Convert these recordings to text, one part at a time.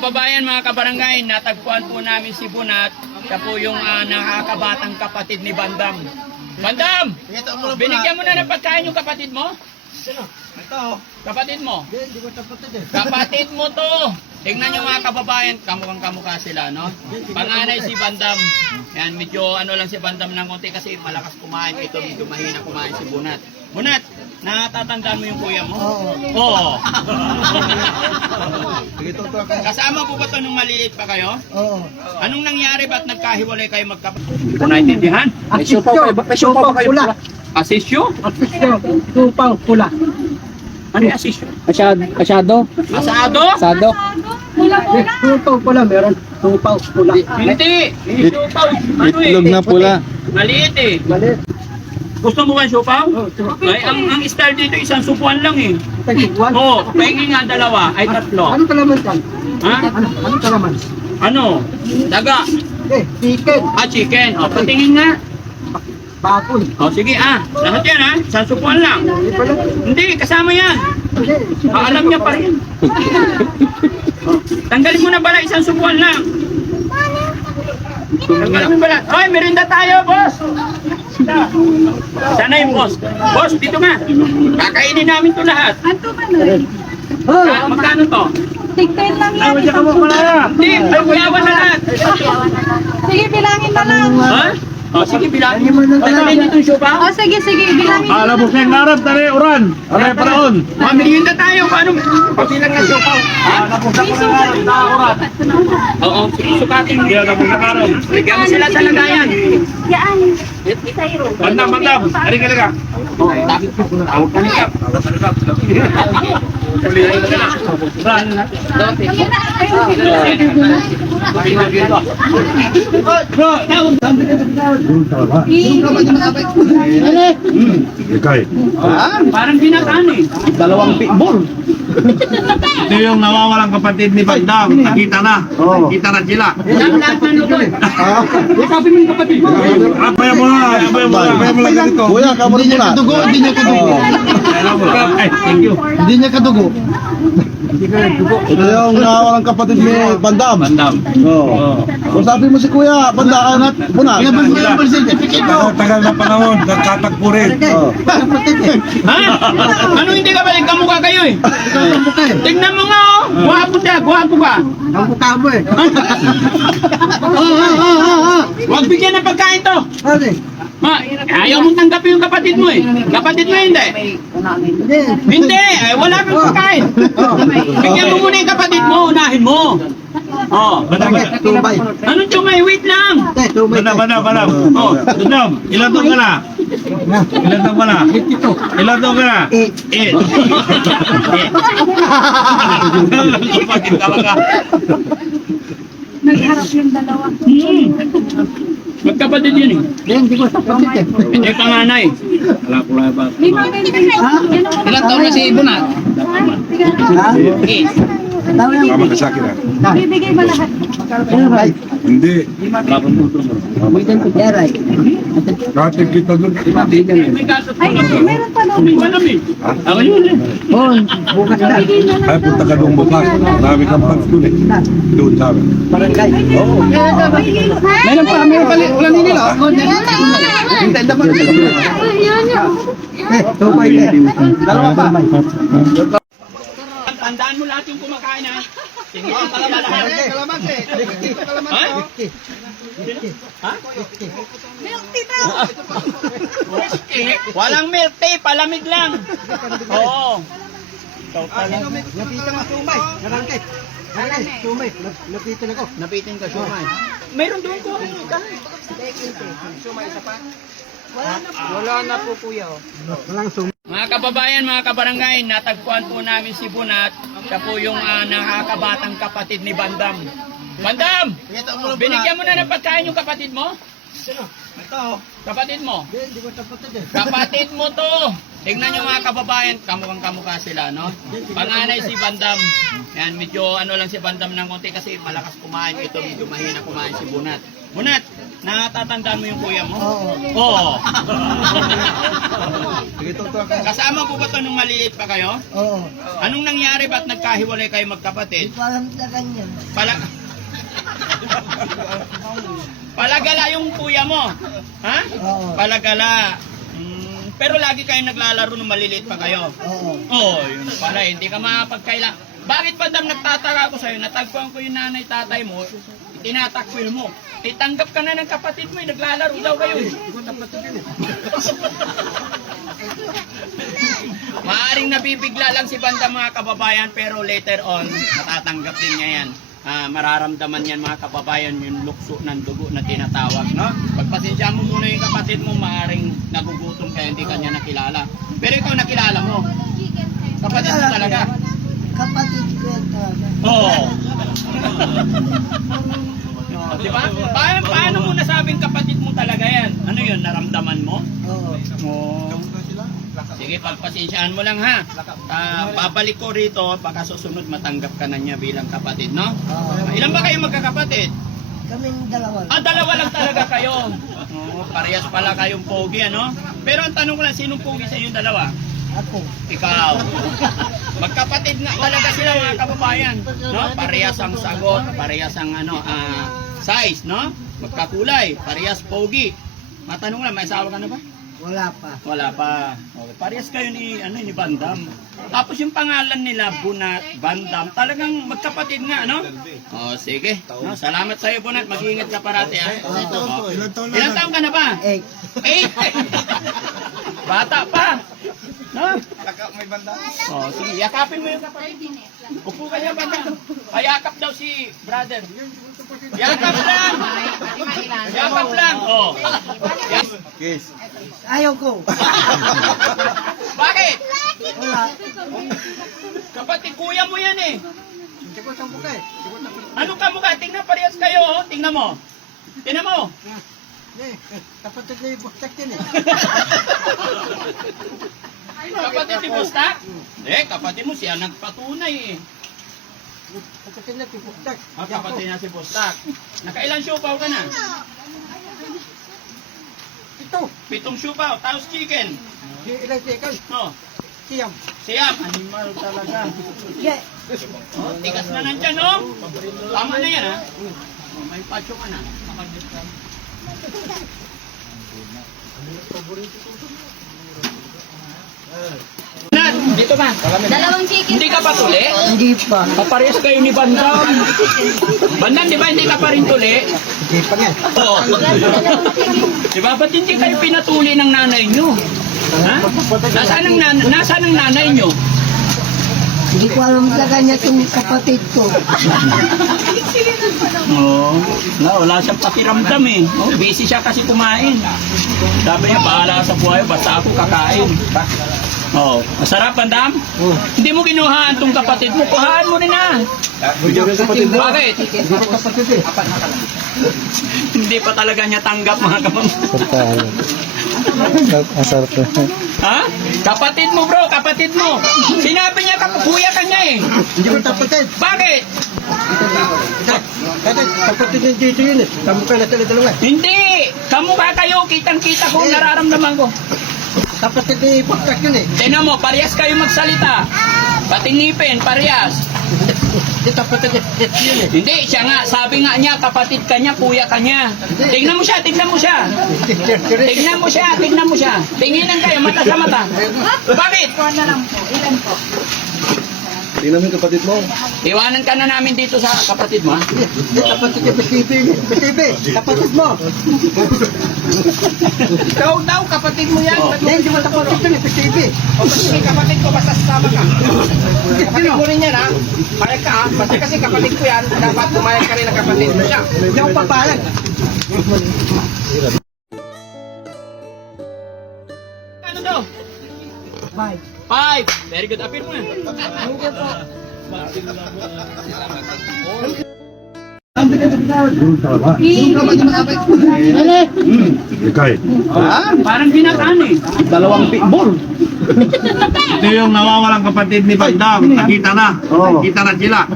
kababayan, mga kabarangay, natagpuan po namin si Bunat. Siya po yung nakakabatang kapatid ni Bandam. Bandam! Binigyan mo na ng pagkain yung kapatid mo? Sino? Ito. Kapatid mo? Hindi ko kapatid eh. Kapatid mo to! Tingnan nyo mga kababayan, kamukha sila, no? Panganay si Bandam. Yan, medyo ano lang si Bandam ng konti kasi malakas kumain. Ito medyo mahina kumain si Bunat. Bunat, natatandaan mo yung kuya mo? Oo. Kasama po ba ito nung maliliit pa kayo? Oo. Anong nangyari? Ba't nagkahiwalay kayo magkapatid? Hindi ko naintindihan. Asisyo pula. Asisyo? Asisyo. Tupang pula. Ano yung asisyo? Asyado? Asado? Asado? Tupang pula. Meron tupang pula. Hindi. Hindi siopaw. Ano eh? Itlog na pula. Maliit eh. Mali. Gusto mo ba siopaw? Oo. Ay, ang style dito isang supuan lang eh. Tagiguan. Oo, pahingi nga dalawa, ay tatlo. Ano kalaman kan? Ha? Ano kalaman? Ano? Daga. Chicken. Chicken. O, patingin nga. Baboy. O, sige lahat yan isang supuan lang. Hindi pala. Hindi, kasama yan. Hindi. Alam niya pa rin. Tanggalin mo na bala, isang supuan lang. Tanggalin mo bala. Hoy, merinda tayo, boss. Sana yung boss. Boss, dito nga. Kakainin namin to lahat. Anto ba na? Magkano to? Tignan lang yan. Hindi, ay kuyawan na lahat. Sige, bilangin na lang. Ha? O, sige, bilangin mo. Pagkain dito yung sopa? O, sige, bilangin na lang. Bukeng narap, tari, uran. Aray, paraon. Merienda tayo. Paano? Pagsilang na sopa. Oo, sige, sukatin mo. Bigyan mo sila sa lagayan. Yan. Isayro. Bandam. Ari ka laga. Tawag ka nila. Parang binataan eh. Dalawang pitbull. Ito yung nawawalang kapatid ni Bandam. Nakita na. Nakita na sila. Lahat ng lutoy. Sabi mo yung kapatid mo. Abay mo na. Kuya, kamar mo na. Hindi niya kadugo. Ay, thank you. Hindi niya kadugo. Ito yung nawawalang kapatid ni Bandam. Oo. Kung sabi mo si Kuya, bandaan at muna. Tagal na panahon. Nagkatagpo rin. Ha? Ano hindi ka balik? Kamukha kayo eh. Tignan mo nga oh. Guwapo siya. Guwapo ka. Ang mukha mo eh. Huwag bigyan ng pagkain to. Ano eh? Ayaw mong tanggapin yung kapatid mo eh. Kapatid mo hindi. Hindi. Hindi. Ay, wala kang pagkain. Bigyan mo muna yung kapatid mo. Unahin mo. Oh. Tumay. Anong chumay? Wait lang. Tumay. Bandam. Oh, Bandam. Ilan taon ka na? Ilan taon ka na? Ilan taon ka na? 8. Kapatid talaga. Nagharap yung dalawa. Magkapatid yun eh. Hindi ko sa kapatid eh. Hindi panganay. May maganda. Ilan taon na si Bunat? Mama ka sa akin ah. Bibigay mo lahat. Hindi. Kating kita doon. May gatot Ay, meron pa May no. malam eh. Ako yun eh. Bukas na. Bigay na lang. Ay, punta ka doon bukas. Marami kang pants doon eh. Doon sa amin. Barangay. Meron pa. Ulan din nila. Hintay naman. Tumay eh. Dalawa pa. Tandaan mo lahat yung kumakain ha. Sige, lahat. Kalamansi. Ha? Ha? Milk tea daw. Walang milk tea, palamig lang. Oo. Napitan ang tumay. Narangkay. Tumay. Napitan ako. Napitin ka, Shumay. Mayroon doon ko. Walang sumay. Mga kababayan, mga kabarangay, natagpuan po namin si Bunat. Siya po yung nakakabatang kapatid ni Bandam. Bandam! Binigyan mo na ng pagkain yung kapatid mo? Sino? Ito. Kapatid mo? Hindi ko kapatid eh. Kapatid mo to! Tingnan nyo mga kababayan, kamukha sila, no? Panganay si Bandam. Yan, medyo ano lang si Bandam ng konti kasi malakas kumain. Ito medyo mahina kumain si Bunat. Bunat, natatandaan mo yung kuya mo? Oo. Sige, tutuwa ka. Kasama po ba ito nung maliit pa kayo? Oo. Anong nangyari? Ba't nagkahiwalay kayo magkapatid? Parang na ganyan. Palagala yung kuya mo. Ha? Oo. Palagala. Pero lagi kayo naglalaro nung maliliit pa kayo. Oo. Oo, yun pala. Hindi ka makapagkaila. Bakit Bandam nagtataka ako sa'yo? Natagpuan ko yung nanay tatay mo. Tinatakwil mo. Tanggap ka na ng kapatid mo. Naglalaro daw kayo. Maaring nabibigla lang si Bandam mga kababayan. Pero later on, matatanggap din niya yan. Mararamdaman yan mga kababayan yung lukso ng dugo na tinatawag, no? Pagpasensya mo muna yung kapatid mo, maaring nagugutom kaya hindi kanya nakilala. Pero ikaw nakilala mo. Kapatid mo talaga. Kapatid ko yan talaga. Oo. Di ba? Paano mo nasabing kapatid mo talaga yan? Ano yun, naramdaman mo? Oo. Oo. Sige, pagpasensyaan mo lang ha. Babalik ko rito, baka susunod matanggap ka na niya bilang kapatid, no? Oo. Ilan ba kayo magkakapatid? Kaming dalawa. Dalawa lang talaga kayo. Oo, parehas pala kayong pogi, ano? Pero ang tanong ko lang, sinong pogi sa inyong dalawa? Ako. Ikaw. Magkapatid nga talaga sila mga kababayan, no? Parehas ang sagot, parehas ang size, no? Magkakulay, parehas pogi. Matanong lang, may asawa ka na ba? Wala pa. Wala pa. Okay. Parehas kayo ni Bandam. Tapos yung pangalan nila, Bunat, Bandam, talagang magkapatid nga, no? Oh, sige. No, salamat sa iyo, Bunat. Mag-iingat ka parati, ha? Ilang taon ka na ba? 8. 8? Bata pa. No? Oh, sige. Yakapin mo yung kapatid. Upo ka niya, Bandam. Payakap daw si brother. Yakap lang. Yakap lang. Oh. Kiss. Ayaw ko. Bakit? Wala. Kapatid, kuya mo yan eh. Ano ka mukha? Tingnan parehas kayo, oh. Tingnan mo. Tingnan mo. Kapatid na yung buktak yan eh. Kapatid ni Bustak? Kapatid mo siya nagpatunay eh. Kapatid na yung buktak. Kapatid na si Bustak. Nakailan siopaw ka na? Ito. 7 siopaw, tapos chicken. Ilang second. Oh, Siyam. siyam. Animal talaga. Yeah. Oh, tigas na nandyan, oh. Tama na yan, ha? Oh, may pacho ka na. Nat, dito ka. Dalawang chicken. Hindi ka pa tuli? Hindi pa. Paparehas kayo ni Bandam. Bandam, di ba hindi ka pa rin tuli? Hindi pa nga. Oo. Di ba? Ba't hindi kayo pinatuli ng nanay nyo? Ha? Nasaan ang nanay nyo? Hindi ko alam talaga niya itong kapatid ko. Oo. Wala siyang pakiramdam eh. Oh, busy siya kasi kumain. Sabi niya, bahala sa buhay, basta ako kakain. Oo. Masarap, Bandam? Oh. Hindi mo kinuhaan tong kapatid mo. Kuhaan mo rin na. Kapatid mo. Bakit? Hindi ko kapatid eh. Hindi pa talaga niya tanggap mga kapatid. Ha? Kapatid mo bro, kapatid mo. Sinabi niya kuya ka niya eh. Hindi ko kapatid. Bakit? Kapatid yung dito yun eh. Kamu ka na dalawa. Hindi. Kamukha kayo, kitang-kita ko, nararamdaman ko. Kapatid ni buktak yun eh. Tingnan mo, parehas kayo magsalita. Pati ngipin, parehas. Hindi kapatid yun eh. Hindi, siya nga, sabi nga niya, kapatid ka niya, kuya ka niya. Tingnan mo siya, tingnan mo siya. Tingnan mo siya, tingnan mo siya. Tinginan kayo, mata sa mata. Bakit? Kuha na lang po. Ilan po? Tingnan mo yung kapatid mo. Iwanan ka na namin dito sa kapatid mo, ha? Hindi kapatid yung BTV. BTV, kapatid mo. Ikaw daw, kapatid mo yan. Hindi mo kapatid yun eh, BTV. O sige, kapatid ko, basta sasama ka. Kapatid mo rin yan, ha? Payag ka, ha? Basta kasi kapatid ko yan, dapat pumayag ka rin ng kapatid mo siya. Hindi ako papayag. Ano daw? Bye. 5. Very good. Appear mo na. Ikay. Parang binataan eh. Dalawang pitbull. Ito yung nawawalang kapatid ni Bandam. Nakita na. Oo. Kita na sila.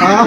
Ah.